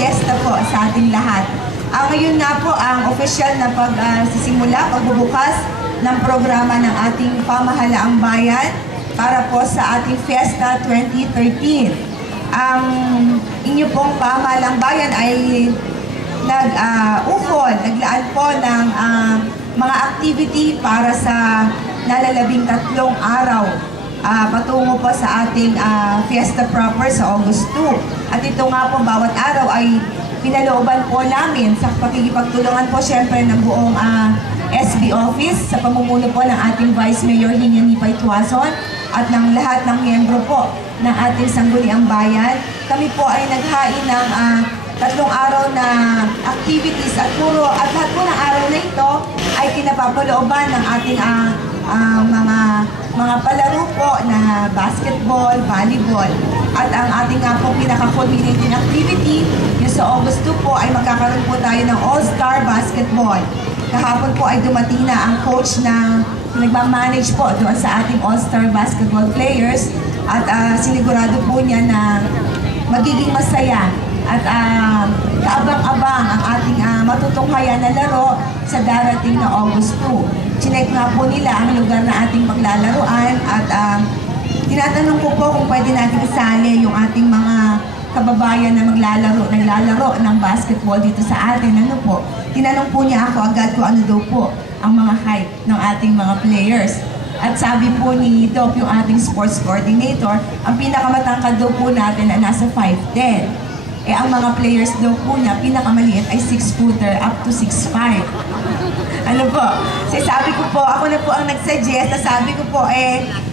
fiesta po sa ating lahat. Ngayon nga po ang official na pagbubukas ng programa ng ating pamahalaang bayan para po sa ating Fiesta 2013. Ang inyo pong pamahalaang bayan ay naglaan po ng mga activity para sa nalalabing 3 araw patungo po sa ating Fiesta proper sa August 2. At ito nga po bawat araw ay pinalooban po namin sa pakikipagtulungan po syempre ng buong SB office sa pamumuno po ng ating Vice Mayor Hinian Nipay Tuason at ng lahat ng miyembro po ng ating Sangguniang Bayan. Kami po ay naghain ng 3 araw na activities at lahat po ng araw na ito ay kinapapalooban ng ating mga palaro po na basketball, volleyball. At ang ating nga po pinaka-culminating activity, yung sa August 2 po ay magkakaroon po tayo ng All-Star Basketball. Kahapon po ay dumating na ang coach na nagmamanage po doon sa ating All-Star Basketball players at sinigurado po niya na magiging masaya at kaabang-abang ang ating matutunghayan na laro sa darating na August 2. Chinek nga po nila ang lugar na ating paglalaroan at tinatanong ko po kung pwede natin isali yung ating mga kababayan na naglalaro ng basketball dito sa atin. Ano po? Tinanong po niya ako agad kung ano daw po ang mga height ng ating mga players. At sabi po ni Dop, yung ating sports coordinator, ang pinakamatangkad daw po natin na nasa 5'10". Ang mga players daw po niya, pinakamaliit ay 6-footer up to 6'5". Ano po? Sabi ko po, ako na po ang nagsuggest, sabi ko po,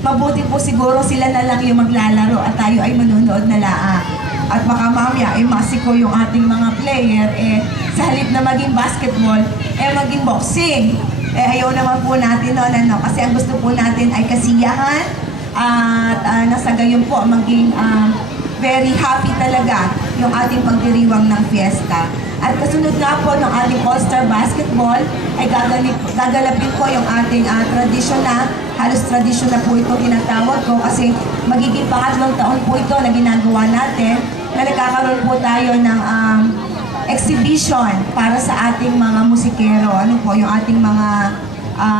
mabuti po siguro sila na lang yung maglalaro at tayo ay manonood na laang. At baka mamaya, masiko yung ating mga player, sa halip na maging basketball, maging boxing. Ayaw naman po natin noon, kasi ang gusto po natin ay kasiyahan at nasa gayon po maging very happy talaga yung ating pagdiriwang ng fiesta. At kasunod nga po ng ating All-Star Basketball ay gagalapin po yung ating tradisyon na, halos tradisyon na po ito tinatawag ko kasi magiging pangatlong taon po ito na ginagawa natin na nagkakaroon po tayo ng exhibition para sa ating mga musikero. Ano po, yung ating mga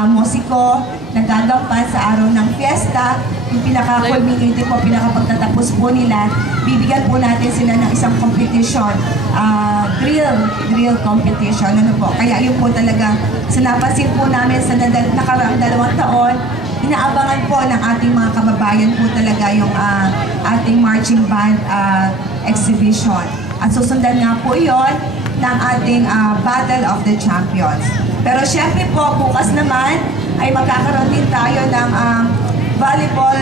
musiko na gagampan sa araw ng fiesta. Yung pinaka-culminating po, pinaka-pagtatapos po nila, bibigyan po natin sila ng isang competition, drill competition. Ano po? Kaya yun po talaga, sinapansin po namin sa nakaraang 2 taon, inaabangan po ng ating mga kababayan po talaga yung ating marching band exhibition. At susundan nga po yon ng ating Battle of the Champions. Pero syempre po, bukas naman ay magkakaroon din tayo ng volleyball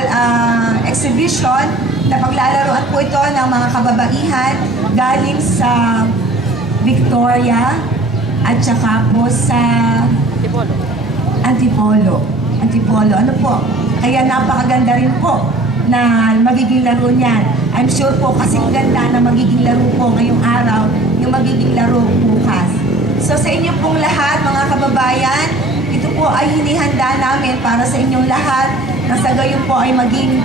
exhibition na paglalaroan po ito ng mga kababaihan galing sa Victoria at saka po sa Antipolo. Ano po? Kaya napakaganda rin po na magiging laro niyan. I'm sure po kasing ganda na magiging laro po ngayong araw, yung magiging laro bukas. So sa inyo pong lahat, mga kababayan, ito po ay hinihanda namin para sa inyong lahat na sa gayon po ay maging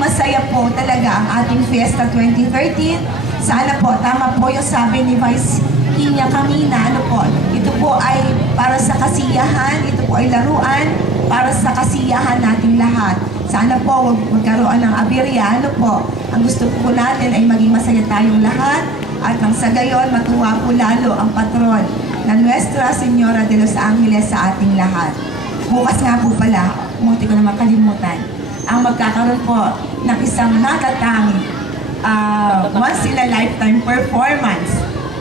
masaya po talaga ang ating Fiesta 2013. Sana po, tama po yung sabi ni Vice Hinya kanina, ano po, ito po ay para sa kasiyahan, ito po ay laruan para sa kasiyahan nating lahat. Sana po huwag magkaroon ng aberya, ano po, ang gusto po natin ay maging masaya tayong lahat at nang sa gayon matuwa po lalo ang patron na Nuestra Señora de los Angeles sa ating lahat. Bukas nga po pala, munti ko na makalimutan, ang magkakaroon po ng isang natatangi once in a lifetime performance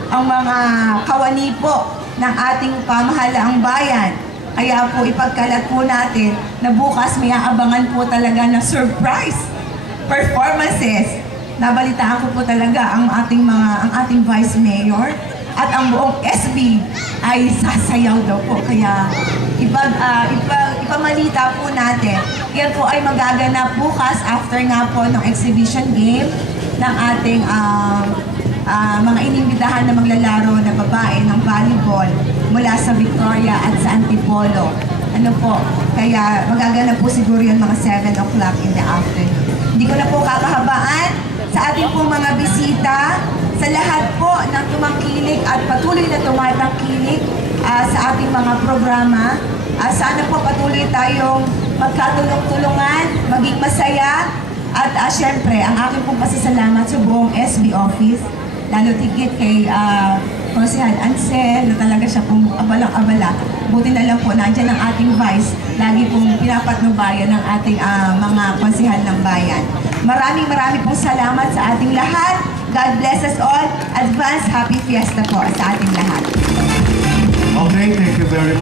ang mga kawani po ng ating pamahalaang bayan. Kaya po ipagkalat po natin na bukas may aabangan po talaga ng surprise performances. Nabalitaan ko po talaga ang ating Vice Mayor at ang buong SB ay sasayaw daw po. Kaya ipamalita po natin. Yan po ay magaganap bukas after nga po ng exhibition game ng ating mga inimbitahan na maglalaro na babae ng volleyball mula sa Victoria at sa Antipolo. Ano po, kaya magaganap po siguro yun mga 7 o'clock in the afternoon. Hindi ko na po kakahabaan sa ating po mga bisita, sa lahat po ng tumangkilik at patuloy na tumatangkilik sa ating mga programa. Sana po patuloy tayong magkatulong-tulungan, maging masaya, at syempre, ang aking pong pasasalamat sa buong SB office, lalo tigit kay Konsehal Ansel, na talaga siya pong abalang-abala. Buti na lang po, nandiyan ang ating vice, lagi pong pinapatnubayan ng ating mga konsehal ng bayan. Maraming pong salamat sa ating lahat. God bless us all. Advance Happy Fiesta po sa ating lahat. Okay, thank you very much.